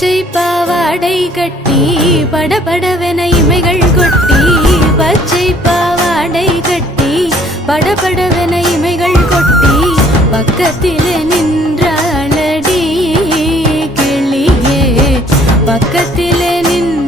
பச்சை பாவாடை கட்டி படபடவென இமைகள் கொட்டி பச்சை பாவாடை கட்டி படபடவென இமைகள் கொட்டி பக்கத்திலே நின்றாளடி கிளியே பக்கத்திலே நின்ற